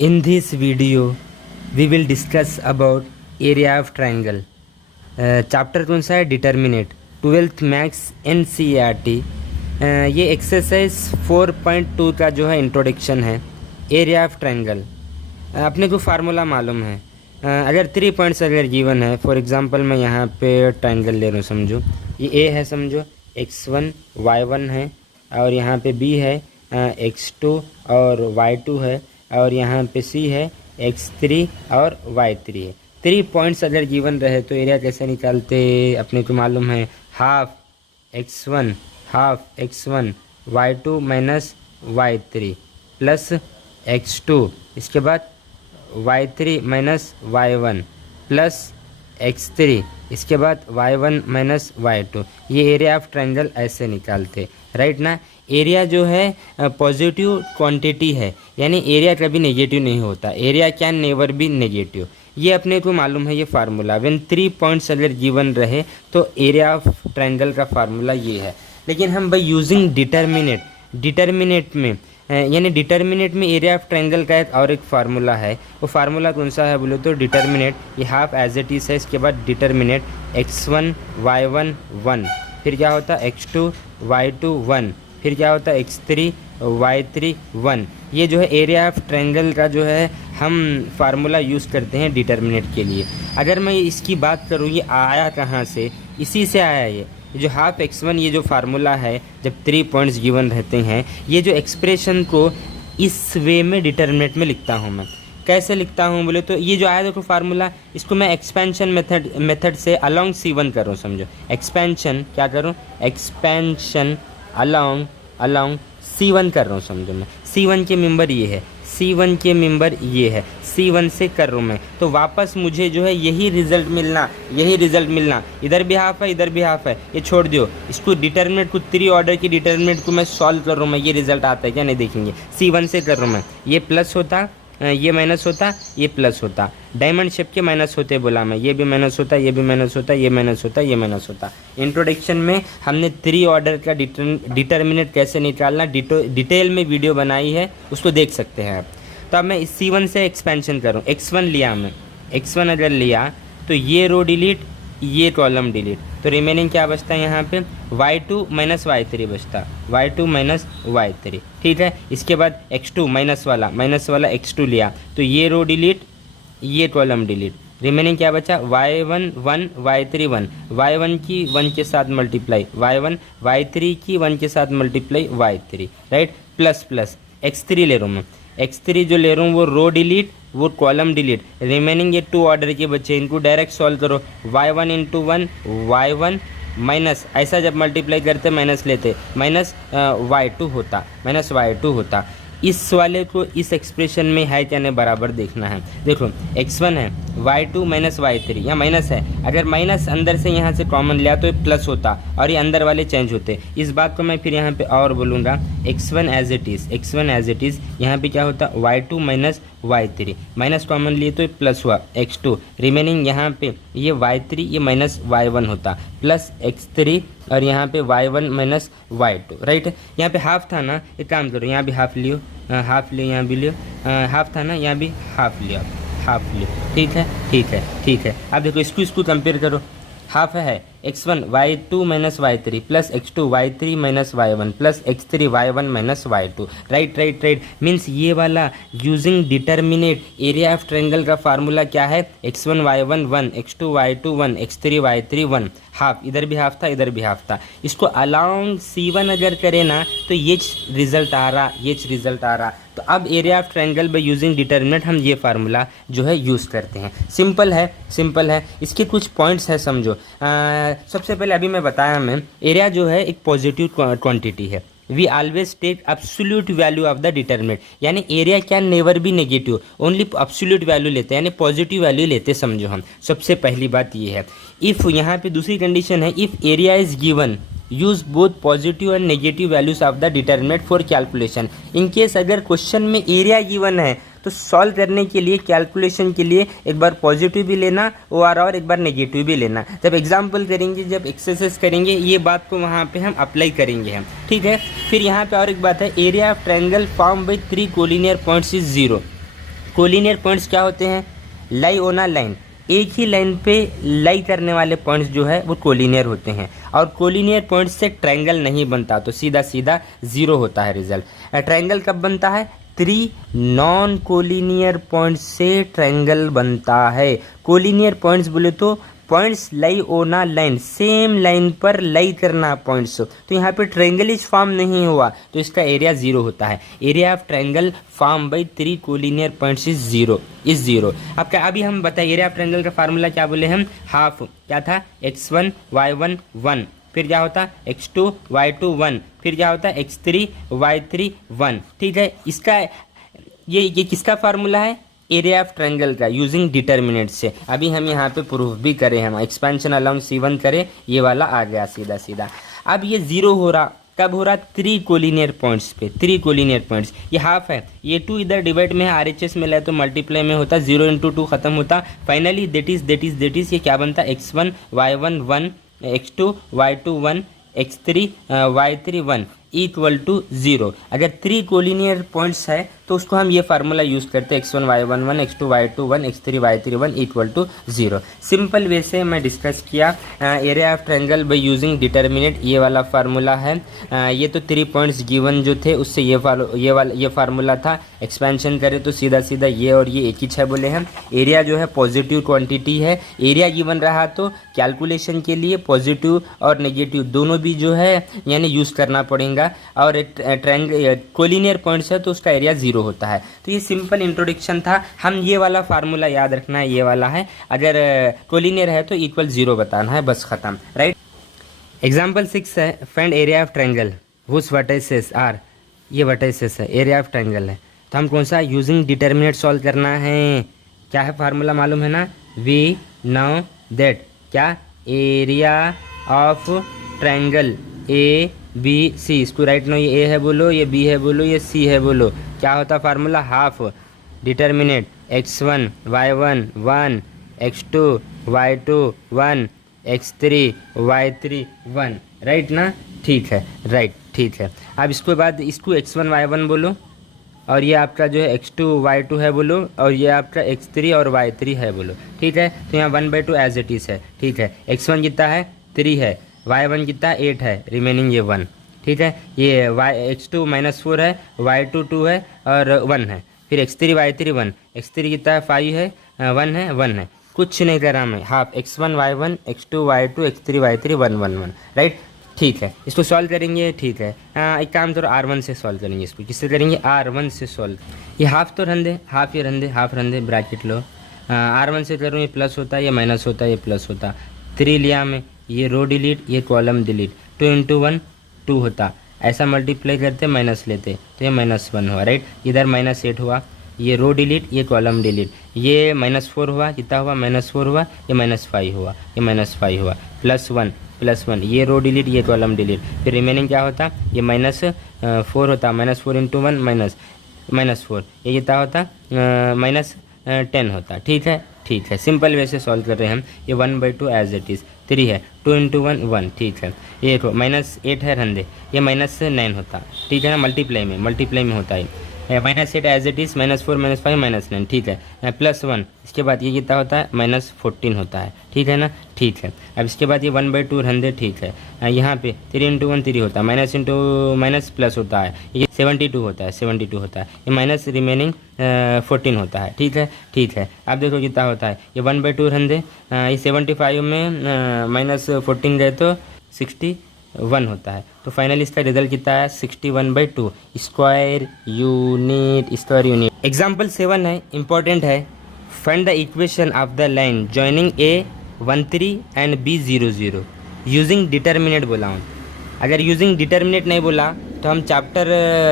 In this video, we will discuss about area of triangle. Chapter कौन सा है? Determinate, 12th maths NCERT। ये exercise 4.2 का जो है इंट्रोडक्शन है। एरिया ऑफ ट्रायंगल अपने को फार्मूला मालूम है। अगर 3 पॉइंट्स अगर गिवन है, फॉर एग्जांपल मैं यहाँ पे ट्रायंगल ले रहा हूँ, समझो ये ए है, समझो x1 y1 है, और यहाँ पे b है x2 और y2 है, और यहाँ पे c है x3 और y3 है। 3 पॉइंट्स अगर गिवन रहे तो एरिया कैसे निकालते अपने को मालूम है। Half x1 y2 minus y3 plus x2, इसके बाद y3 minus y1 plus x3, इसके बाद y1 माइनस y2। ये एरिया ऑफ ट्रायंगल ऐसे निकालते, राइट ना। एरिया जो है पॉजिटिव क्वांटिटी है, यानी एरिया कभी नेगेटिव नहीं होता। Area can never be negative, ये अपने को मालूम है। ये फार्मूला व्हेन 3 पॉइंट्स अगर गिवन रहे तो एरिया ऑफ ट्रायंगल का फार्मूला ये है। लेकिन हम बाय यूजिंग डिटर्मिनेट में यानी डिटर्मिनेट में एरिया ऑफ ट्रायंगल का एक और एक फार्मूला है। वो फार्मूला कौन सा है बोलो तो डिटर्मिनेट, ये हाफ एज इट इज है, इसके बाद डिटर्मिनेट x1 y1 1, फिर क्या होता है x2 y2 1, फिर क्या होता है x3 y3 1। ये जो है एरिया ऑफ ट्रायंगल का जो है हम फार्मूला यूज़ करते हैं डिटर्मिनेट के लिए। अगर मैं इसकी बात करूँ ये आया कहाँ से, इसी से आया। ये जो हाफ x1 ये जो फार्मूला है, जब 3 पॉइंट्स गिवन रहते हैं, ये जो एक्सप्रेशन को इस वे में डिटर्मिनेट में लिखता हूँ मैं। कैसे लिखता हूँ बोले तो ये जो आया देखो फार्मूला, इसको मैं एक्सपेंशन मेथड से अलोंग C1 करूँ, समझो। एक्सपेंशन क्या करूँ, एक्सपेंशन अलोंग C1 कर रहा हूँ, समझो। मैं C1 के मेंबर ये है, C1 के मेंबर ये है, C1 से कर रहा हूँ मैं, तो वापस मुझे जो है यही रिजल्ट मिलना। इधर भी हाफ है, इधर भी हाफ है, ये छोड़ दियो। इसको डिटर्मिनेट को 3 ऑर्डर की डिटर्मिनेट को मैं सॉल्व कर रहा हूँ मैं, ये रिजल्ट आता है क्या नहीं देखेंगे। C1 से कर रहा हूँ मैं, ये प्लस होता, ये माइनस होता, ये प्लस होता। डायमंड शेप के माइनस होते बोला मैं, ये भी माइनस होता, ये भी माइनस होता, ये माइनस होता, ये माइनस होता। इंट्रोडक्शन में हमने 3 ऑर्डर का डिटर्मिनेट कैसे निकालना डिटेल में वीडियो बनाई है, उसको देख सकते हैं आप। तो अब मैं इस C1 से एक्सपेंशन करूँ, x1 लिया मैं, x1 अगर लिया तो ये रो डिलीट, ये कॉलम डिलीट, तो रिमेनिंग क्या बचता है यहाँ पे y2 माइनस y3 बचता, y2 माइनस y3, ठीक है। इसके बाद x2 माइनस वाला x2 लिया, तो ये रो डिलीट, ये कॉलम डिलीट, रिमेनिंग क्या बचा y1 1 y3 1, y1 की 1 के साथ मल्टीप्लाई y1, y3 की 1 के साथ multiply y3, right. Plus x3 ले रहा हूँ मैं, x3 जो ले रहा हूँ वो रो डिलीट, वो कॉलम डिलीट, रिमेनिंग ये 2 ऑर्डर के बच्चे, इनको डायरेक्ट सॉल्व करो। y1 इंटू 1 y1 माइनस, ऐसा जब मल्टीप्लाई करते माइनस लेते, माइनस y2 होता। इस वाले को इस एक्सप्रेशन में है क्या नहीं बराबर देखना है। देखो x1 है, y2 माइनस y3, यहाँ माइनस है, अगर माइनस अंदर से यहाँ से कॉमन लिया तो ये प्लस होता और ये अंदर वाले चेंज होते। इस बात को मैं फिर यहाँ पे और बोलूँगा, x1 एज इट इज़, यहाँ पे क्या होता y2 minus y3, minus common लिए तो ये प्लस हुआ x2, रिमेनिंग यहाँ पे ये y3 ये माइनस y1 होता, प्लस x3 और यहाँ पे y1 माइनस y2, राइट। यहाँ पे हाफ था ना, एक काम करो, यहाँ भी हाफ लियो, यहाँ भी लियो, हाफ था ना, यहाँ भी हाफ लियो, ठीक है। अब देखो इसको कंपेयर करो, हाफ है x1 y2 minus y3 plus x2 y3 minus y1 plus x3 y1 minus y2, right. Means ये वाला using determinate area of triangle का फार्मूला क्या है, x1 y1 1, x2 y2 1, x3 y3 1, half, इधर भी half था, इधर भी हाफ था। इसको अलोंग C1 अगर करे ना तो ये रिजल्ट आ रहा। तो अब area of triangle by using determinate हम ये फार्मूला जो है यूज़ करते हैं। सिंपल है। इसके कुछ पॉइंट्स है, समझो। सबसे पहले अभी मैं बताया, मैं एरिया जो है एक पॉजिटिव क्वांटिटी है। We always take absolute value of the determinant, यानी area can never be negative, only absolute value लेते हैं, यानी पॉजिटिव वैल्यू लेते, समझो हम। सबसे पहली बात ये है। इफ़ यहाँ पे दूसरी कंडीशन है, if area is given use both positive and negative values of the determinate for calculation. In case अगर क्वेश्चन में एरिया गिवन है तो सॉल्व करने के लिए, कैलकुलेशन के लिए एक बार पॉजिटिव भी लेना और एक बार नेगेटिव भी लेना। जब एग्जाम्पल करेंगे, जब एक्सरसाइज करेंगे, ये बात को वहाँ पे हम अप्लाई करेंगे हम, ठीक है। फिर यहाँ पे और एक बात है, area of triangle form by 3 collinear points is 0। Collinear points क्या होते हैं? लाई ऑन अ लाइन, एक ही लाइन पे लाई करने वाले पॉइंट्स जो है वो कोलिनियर होते हैं। और कोलिनियर पॉइंट्स से ट्रायंगल नहीं बनता, तो सीधा सीधा जीरो होता है रिजल्ट। ट्रायंगल कब बनता है? 3 नॉन कोलिनियर पॉइंट्स से ट्रायंगल बनता है। कोलिनियर पॉइंट्स बोले तो points lie on a line, same line पर लाई करना पॉइंट्स, तो यहाँ पे ट्रायंगल इज फॉर्म नहीं हुआ, तो इसका एरिया जीरो होता है। Area of triangle form by 3 collinear points is zero. अब क्या, अभी हम बताइए एरिया ऑफ ट्रायंगल का फार्मूला क्या बोले हम? हाफ क्या था? x1 y1 1, फिर क्या होता? x2 y2 1, फिर क्या होता? x3 y3 1। ठीक है, इसका ये किसका फार्मूला है? एरिया ऑफ ट्रायंगल का, यूजिंग डिटर्मिनेंट से। अभी हम यहाँ पे प्रूफ भी करें, हम एक्सपेंशन अलाउंस C1 करें, ये वाला आ गया सीधा सीधा। अब ये जीरो हो रहा, कब हो रहा? 3 कोलिनियर पॉइंट्स पे, 3 कोलिनियर पॉइंट्स। ये हाफ है, ये 2 इधर डिवाइड में है, RHS में लाए तो मल्टीप्लाई में होता, 0 × 2 खत्म होता। फाइनली देट इज ये क्या बनता? x1 y1 1, x2 y2 1, x3 y3 1 equal to 0। अगर 3 कोलिनियर पॉइंट्स है तो उसको हम ये फार्मूला यूज़ करते हैं, x1 y1 1, x2 y2 1, x3 y3 1 equal to 0। Simple way से मैं डिस्कस किया area of triangle by using determinant, ये वाला फार्मूला है। ये तो 3 पॉइंट्स गिवन जो थे उससे ये फार्मूला था। एक्सपेंशन करें तो सीधा सीधा ये और ये एक ही है बोले हम। एरिया जो है पॉजिटिव क्वांटिटी है, एरिया गिवन रहा तो कैलकुलेशन के लिए पॉजिटिव और नेगेटिव दोनों भी जो है यानी यूज़ करना पड़ेगा। और ट्रायंगल कोलिनियर पॉइंट्स है तो उसका एरिया जीरो होता है। तो ये सिंपल इंट्रोडक्शन था। हम ये वाला फार्मूला याद रखना है, ये वाला है, अगर कोलिनियर है तो इक्वल 0 बताना है, बस खत्म, राइट। एग्जाम्पल 6 है, find area of triangle whose vertices are, ये वर्टिसेस है, एरिया ऑफ ट्रायंगल है, तो हम कौन सा यूजिंग डिटर्मिनेंट सॉल्व करना है। क्या है फार्मूला मालूम है ना? वी नाउ दैट क्या, एरिया ऑफ ट्रायंगल ABC, इसको राइट नो, ये A है बोलो, ये B है बोलो, ये C है बोलो। क्या होता formula? Half determinant x1 y1 1, x2 y2 1, x3 y3 1, right ना? ठीक है, राइट, ठीक है। अब इसके बाद इसको x1 y1 बोलो, और ये आपका जो है x2 y2 है बोलो, और ये आपका x3 और y3 है बोलो। ठीक है, तो यहाँ 1/2 एज इट इज़ है। ठीक है, x1 कितना है? 3 है, y1 कितना? 8 है, रिमेनिंग ये 1। ठीक है, ये x2 -4 है, y2 2 है और 1 है, फिर x3 y3 1, x3 कितना है? 5 है, 1 है, कुछ नहीं करा मैं, half x1 y1 x2 y2 x3 y3 1 1 1, right. ठीक है, इसको सॉल्व करेंगे। ठीक है, एक काम करो, R1 से सॉल्व करेंगे इसको। किससे करेंगे? R1 से सॉल्व। ये हाफ तो रन दे, हाफ ये रन दे, हाफ रन दे, ब्रैकेट लो। R1 से करूँ, ये प्लस होता है, ये माइनस होता है, ये प्लस होता। 3 लिया मैं, ये रो डिलीट, ये कॉलम डिलीट, 2 × 1 2 होता, ऐसा मल्टीप्लाई करते माइनस लेते तो ये -1 हुआ, राइट। इधर -8 हुआ, ये रो डिलीट, ये कॉलम डिलीट, ये -4 हुआ, कितना हुआ? -4 हुआ, ये -5 हुआ, ये -5 हुआ, +1 ये रो डिलीट, ये कॉलम डिलीट, फिर रिमेनिंग क्या होता? ये -4 होता, -4 × 1 -4, ये कितना होता? -10 होता। ठीक है, ठीक है, सिंपल वे से सॉल्व कर रहे हैं हम। ये 1/2 एज इट इज़, 3 है, 2 × 1 1, ठीक है। ये देखो -8 है रंदे, ये -9 होता, ठीक है ना, मल्टीप्लाई में होता है। -8 एज इट इज़, -4 -5 -9, ठीक है, +1, इसके बाद ये कितना होता है? -14 होता है, ठीक है ना, ठीक है। अब इसके बाद ये 1/2 रंदे, ठीक है। यहाँ पे 3 × 1 3 होता है, माइनस प्लस होता है, ये 72 होता है, ये माइनस रिमेनिंग 14 होता है, ठीक है, ठीक है। अब देखो कितना होता है, ये 1/2 रंदे, ये 75 में -14 गए तो 61 होता है, तो फाइनली इसका रिजल्ट कितना है? 61/2 स्क्वायर यूनिट। एग्जाम्पल 7 है, इंपॉर्टेंट है। Find the equation of the line joining A13 and B00 using determinant बोला हूँ। अगर यूजिंग डिटर्मिनेंट नहीं बोला तो हम चैप्टर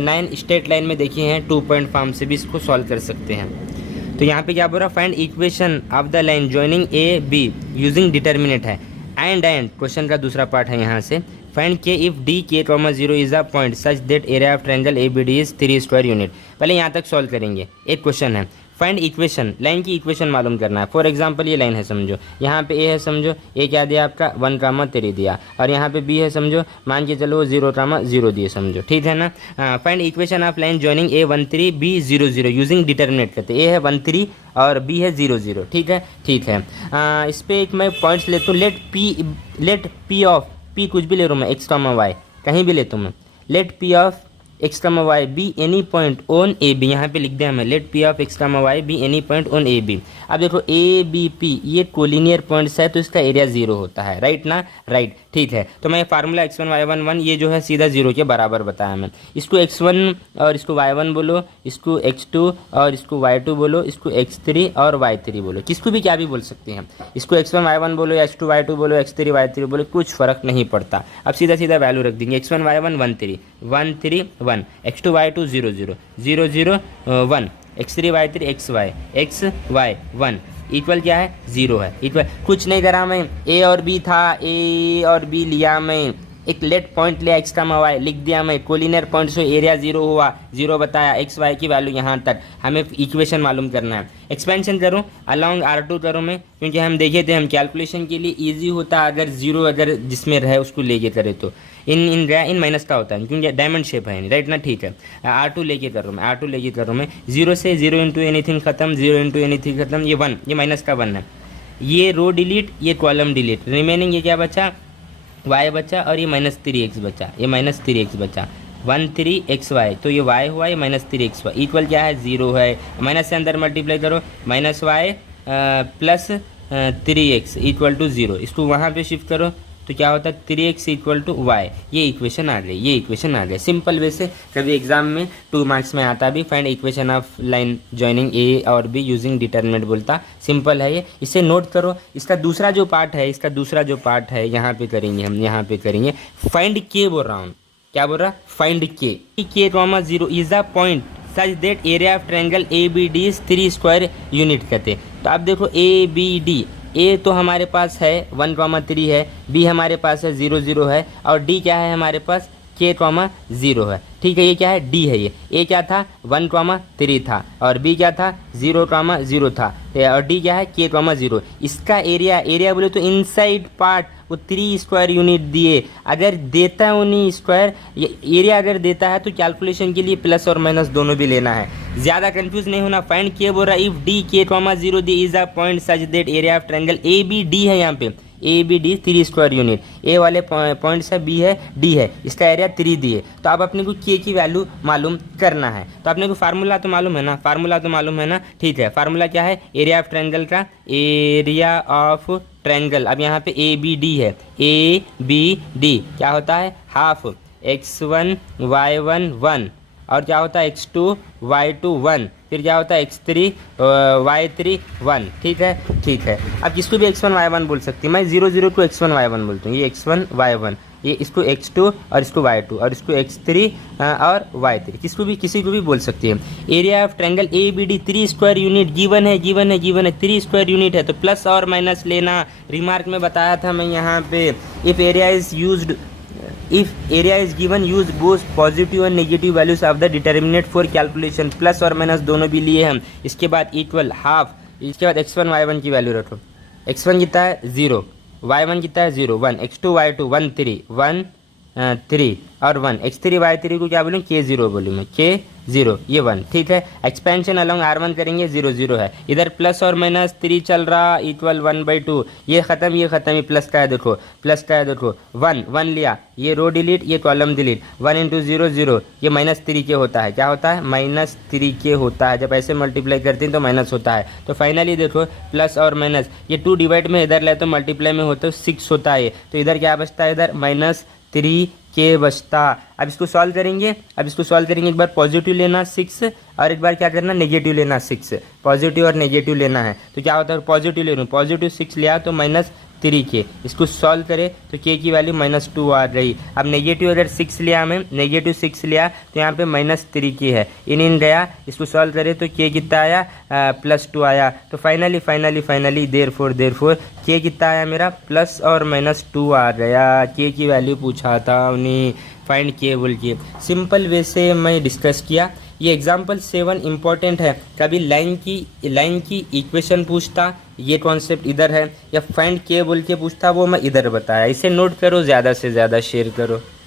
9 स्ट्रेट लाइन में देखे हैं 2 पॉइंट फॉर्म से भी इसको सॉल्व कर सकते हैं। तो यहाँ पे क्या बोल रहा है? Find equation of the line joining A B using determinant है। एंड क्वेश्चन का दूसरा पार्ट है यहाँ से, find k if D k comma 0 is a point such that area of triangle A B D is 3 square unit. पहले यहाँ तक solve करेंगे। एक क्वेश्चन है, फाइंड इक्वेशन, लाइन की इक्वेशन मालूम करना है। फॉर एग्जांपल ये लाइन है समझो, यहाँ पे ए है समझो, ए क्या दिया आपका 1,3 दिया, और यहाँ पे बी है समझो, मान के चलो 0,0 दिए समझो, ठीक है ना। Find equation of line joining A13 B00 using determinate करते। ए है 13 और बी है 0,0, ठीक है, ठीक है। इस पर एक मैं पॉइंट्स लेता हूँ। लेट पी ऑफ पी कुछ भी ले रहा हूँ मैं, एक्स कॉमा वाई कहीं भी लेता हूँ मैं। Let P of x comma y be any point on A B, यहाँ पे लिख दिया मैं, let P of x comma y be any point on A B. अब देखो ए बी पी ये कोलिनियर पॉइंट्स है तो इसका एरिया 0 होता है, राइट ना, राइट, ठीक है। तो मैं फार्मूला x1 y1 1 ये जो है सीधा 0 के बराबर बताया मैं। इसको x1 और इसको y1 बोलो, इसको x2 और इसको y2 बोलो, इसको x3 और y3 बोलो, किसको भी क्या भी बोल सकते हैं। इसको x1 y1 बोलो या x2 y2 बोलो, x3 y3 बोलो, कुछ फर्क नहीं पड़ता। अब सीधा सीधा वैल्यू रख देंगे। x1 y1 1 3 1 3 1, x2 y2 0 0 0 0 1, x3 y3 xy xy 1 equal क्या है 0 है। इक्वल कुछ नहीं करा मैं, ए और बी था, ए और बी लिया मैं, एक लेट पॉइंट लिया एक्स का वाई, लिख दिया मैं, कोलिनियर पॉइंट से एरिया 0 हुआ, 0 बताया, एक्स वाई की वैल्यू यहाँ तक हमें इक्वेशन मालूम करना है। एक्सपेंशन करूँ अलॉन्ग R2 करूँ मैं, क्योंकि हम देखे थे हम कैलकुलेशन के लिए ईजी होता है अगर 0 अगर जिसमें रहे उसको लेके करे तो। इन माइनस का होता है क्योंकि डायमंड शेप है, राइट ना, ठीक है। R2 लेके कर रहा हूँ मैं, R2 लेके कर रहा हूँ मैं। 0 से 0 इंटू एनीथिंग खत्म, 0 इंटू एनीथिंग खत्म, ये 1, ये माइनस का 1 है, ये रो डिलीट, ये कॉलम डिलीट, रिमेनिंग ये क्या बचा, y बचा, और ये -3x बचा, ये -3x बचा, 1 3xy, तो ये y हुआ, ये -3xy इक्वल क्या है 0 है। माइनस से अंदर मल्टीप्लाई करो, -y plus 3x equal to 0, इसको वहाँ पे शिफ्ट करो तो क्या होता है 3x इक्वल टू वाई। ये इक्वेशन आ गई, ये इक्वेशन आ गई। सिंपल वे से कभी एग्जाम में 2 मार्क्स में आता भी, find equation of line joining A और बी यूजिंग डिटर्मिनेंट बोलता। सिंपल है ये, इसे नोट करो। इसका दूसरा जो पार्ट है, यहाँ पे करेंगे हम, यहाँ पे करेंगे फाइंड के बोल रहा हूँ, क्या बोल रहा, find k comma 0 is a point such that area of triangle A B D is 3 square unit कहते। तो आप देखो ए बी डी, ए तो हमारे पास है 1,3 है, बी हमारे पास है 0 0 है, और डी क्या है हमारे पास k,0 है, ठीक है। ये क्या है डी है, ये ए क्या था 1,3 था, और बी क्या था 0,0 था, और डी क्या है k,0। इसका एरिया बोले तो इनसाइड पार्ट वो 3 स्क्वायर यूनिट दिए, अगर देता है 19 स्क्वायर एरिया अगर देता है तो कैलकुलेशन के लिए प्लस और माइनस दोनों भी लेना है, ज़्यादा कंफ्यूज नहीं होना। फाइंड के बोल रहा है if D k,0 D is a point such that area of triangle A B D है, यहाँ पे A B D 3 square unit, A वाले पॉइंट्स है, बी है, डी है, इसका एरिया 3 दिए। तो अब अपने को के की वैल्यू मालूम करना है, तो अपने को फार्मूला तो मालूम है ना, ठीक है। फार्मूला क्या है, एरिया ऑफ ट्रायंगल का, एरिया ऑफ ट्रायंगल। अब यहाँ पे ए बी डी है, ए बी डी क्या होता है हाफ x1 y1 1, और क्या होता है x2 y2 1, फिर क्या होता है x3 y3 1, ठीक है। अब इसको भी x1 y1 बोल सकती हूँ मैं, 0 0 को x1 y1 बोलता हूँ, ये x1 y1, ये इसको x2 और इसको y2 और इसको x3 और y3, किसी को भी बोल सकती है। Area of triangle A B D 3 square unit given है 3 स्क्वायर यूनिट है, तो प्लस और माइनस लेना। रिमार्क में बताया था मैं यहाँ पे, if area is given use both positive and negative values of the determinant for calculation, plus और माइनस दोनों भी लिए हम। इसके बाद इक्वल हाफ, इसके बाद x1 y1 की वैल्यू रखो, x1 कितना है 0, y1 कितना है 0 1, x2 y2 1 3 1 3 और 1, x3 y3 को क्या बोलूँ k0 बोलूँ मैं, k0 ये 1, ठीक है। एक्सपेंशन अलॉन्ग R1 करेंगे 0 0 है, इधर प्लस और माइनस 3 चल रहा इक्वल 1/2, ये खत्म ये प्लस का है देखो, 1 लिया, ये रो डिलीट ये कॉलम डिलीट, 1 इंटू 0 0, ये -3 के होता है, क्या होता है -3 के होता है। जब ऐसे मल्टीप्लाई करते हैं तो माइनस होता है। तो फाइनली देखो प्लस और माइनस, ये 2 डिवाइड में इधर ले तो मल्टीप्लाई में होता है 6 होता है, तो इधर क्या बचता है, इधर -3 के बचता। अब इसको सॉल्व करेंगे, एक बार पॉजिटिव लेना 6 और एक बार क्या करना नेगेटिव लेना 6, पॉजिटिव और नेगेटिव लेना है। तो क्या होता है पॉजिटिव ले रहा हूँ, पॉजिटिव 6 लिया तो 3k। इसको सॉल्व करें तो k की वैल्यू -2 आ रही। अब नेगेटिव अगर 6 लिया, हमें नेगेटिव 6 लिया तो यहाँ पे -3k है, इन गया। इसको सॉल्व करें तो k कितना आया, +2 आया। तो फाइनली देयरफॉर k कितना आया मेरा, प्लस और -2 आ गया। k की वैल्यू पूछा था उन्हें, फाइंड k बोल के। सिंपल वे से मैं डिस्कस किया। ये एग्जाम्पल 7 इम्पॉर्टेंट है। कभी लाइन की इक्वेशन पूछता, ये कॉन्सेप्ट इधर है, या फाइंड के बोल के पूछता, वो मैं इधर बताया। इसे नोट करो, ज़्यादा से ज़्यादा शेयर करो।